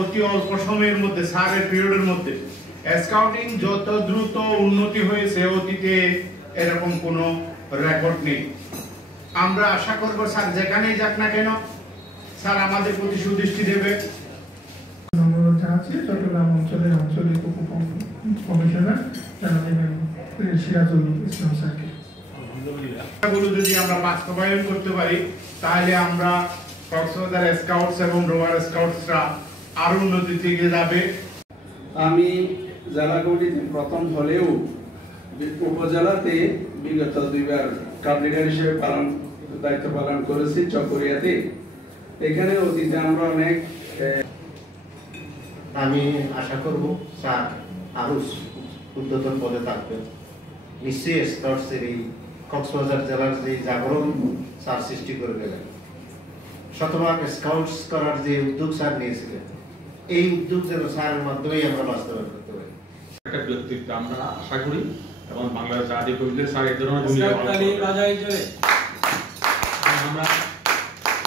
অতি অল্প সময়ের মধ্যে স্যারের পিরিয়ডের মধ্যে স্কাউটিং যত দ্রুত উন্নতি হয়েছে অতীতে এরকম কোনো রেকর্ড নেই। আমরা আশা করব স্যার যেখানেই যাক না কেন স্যার আমাদের প্রতি সুদৃষ্টি দেবে। চট্টগ্রাম অঞ্চলের আঞ্চলিক কমিশনার সিরাজুল ইসলাম স্যারকে যদি আমরা বাস্তবায়ন করতে পারি তাহলে আমরা কক্সবাজার স্কাউটস এবং রোভার স্কাউটসরা আরো উন্নতির দিকে যাবে। আমি জেলা কমিটিতে প্রথম হলেও উপজেলাতে বিগত 2 বার ক্লাব লিডার হিসেবে দায়িত্ব পালন করেছি চকরিয়াতে। এখানে অতীতে আমরা অনেক আমি আশা করব স্যার আরো উদ্যতন পদে থাকবেন। নিশ্চয়ই স্কাউটসের এই কক্সবাজার জেলার যে জাগরণ স্যার সৃষ্টি করে গেলেন, শতভাগ স্কাউটস করার যে উদ্যোগ স্যার নিয়েছিলেন, এই উদ্যোগ যেন স্যারের মাধ্যমেই আমরা বাস্তবায়ন করতে পারি। একটা ব্যক্তিত্ব আমরা আশা করি এবং বাংলাদেশ জাতীয় কমিটিতে স্যার এই ধরনের ভূমিকা পালন করবেন। আমরা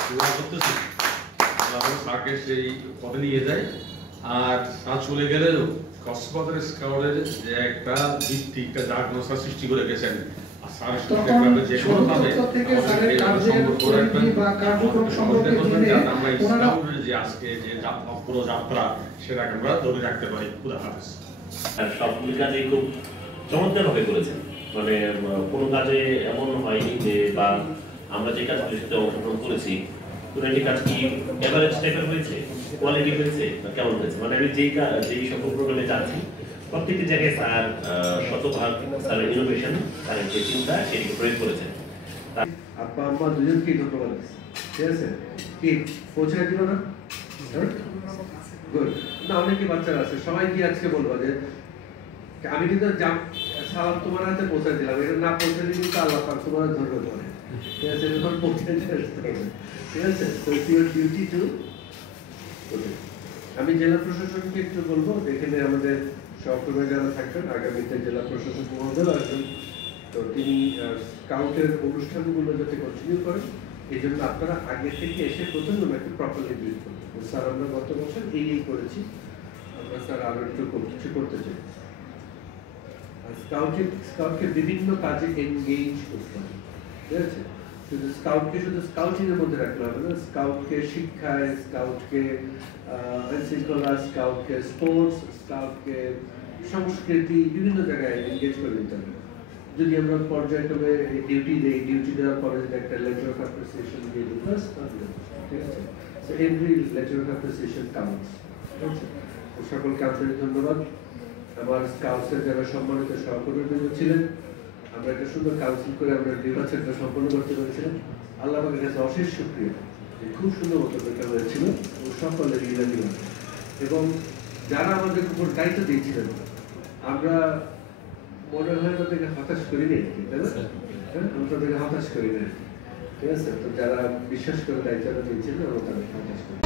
দোয়া করতেছি স্যারকে সেই পদে নিয়ে যায়। আর স্যার চলে গেলেও কক্সবাজার স্কাউটের যে একটা ভিত্তি, একটা জাগরণ সৃষ্টি করে গেছেন, আর স্যারের সাথে যে কোনো ভাবে আমরা স্কাউটের যে আজকে যে পুরো যাত্রা সেটাকে আমরা ধরে রাখতে পারি। খুদা হাফেজ। সবগুলি কাজে খুব চমৎকার ভাবে করেছেন, মানে কোনো কাজে এমন হয়নি যে বা আমরা যে কাজগুলির সাথে অংশগ্রহণ করেছি কোনটি কাজ কি এভারেজ টাইপের হয়েছে, কোয়ালিটি হয়েছে না কেমন হয়েছে, মানে আমি যেই সকল প্রোগ্রামে যাচ্ছি প্রত্যেকটি জায়গায় স্যার শতভাগ স্যারের ইনোভেশন, স্যারের যে চিন্তা সেটিকে প্রয়োগ করেছেন। আপা আম্মা দুজনকেই ধন্যবাদ, ঠিক আছে? কি পৌঁছায় দিল না? গুড। না অনেকে বাচ্চারা আছে, সবাই কি আজকে বলবো যে আমি কিন্তু সালাম তোমার হাতে পৌঁছে দিলাম, এটা না পৌঁছে দিলে কিন্তু আল্লাহ পাক তোমার ধরবে পরে, ঠিক আছে? যখন পৌঁছে দিতে হবে, ঠিক আছে? তো ইটস ইউর ডিউটি টু। আমি জেলা প্রশাসনকে একটু বলবো, এখানে আমাদের সহকর্মী যারা থাকবেন আগামীতে জেলা প্রশাসক মহোদয় আসবেন, তো তিনি স্কাউটের অনুষ্ঠানগুলো যাতে কন্টিনিউ করেন এই জন্য আপনারা আগে থেকে এসে প্রথম ওনাকে প্রপারলি ব্রিফ করবেন। স্যার আমরা গত বছর এই করেছি, আমরা স্যার আরো একটু কিছু করতে চাই। স্কাউটকে বিভিন্ন কাজে এনগেজ করতে হবে, ঠিক আছে? শুধু স্কাউটিং এর মধ্যে রাখতে হবে না, স্কাউটকে শিক্ষায়, স্কাউটকে আইনশৃঙ্খলা, স্কাউটকে স্পোর্টস, স্কাউটকে সংস্কৃতি বিভিন্ন জায়গায় এনগেজ করে দিতে হবে। যদি আমরা পর্যায়ক্রমে ডিউটি দেই, ডিউটি দেওয়ার পরে যদি একটা লেটার অফ অ্যাপ্রিসিয়েশন দিয়ে দিই, ঠিক আছে? So every letter of appreciation counts, ঠিক আছে? সকলকে আন্তরিক ধন্যবাদ। আমার স্কাউটসের যারা সম্মানিত সহকর্মীবৃন্দ ছিলেন, আমরা একটা সুন্দর কাউন্সিল করে আমরা নির্বাচনটা সম্পন্ন করতে পেরেছিলাম। আল্লাহ পাকের কাছে অশেষ শুকরিয়া, খুব সুন্দর মতো দেখা হয়েছিল সকলের ইলাদিবাদ। এবং যারা আমাদের উপর দায়িত্ব দিয়েছিলেন আমরা মনে হয় তাদেরকে হতাশ করি নি, তাই না? আমরা তাদেরকে হতাশ করি না, ঠিক আছে? তো যারা বিশ্বাস করে দায়িত্বটা দিয়েছিলেন আমরা তাদেরকে হতাশ করি।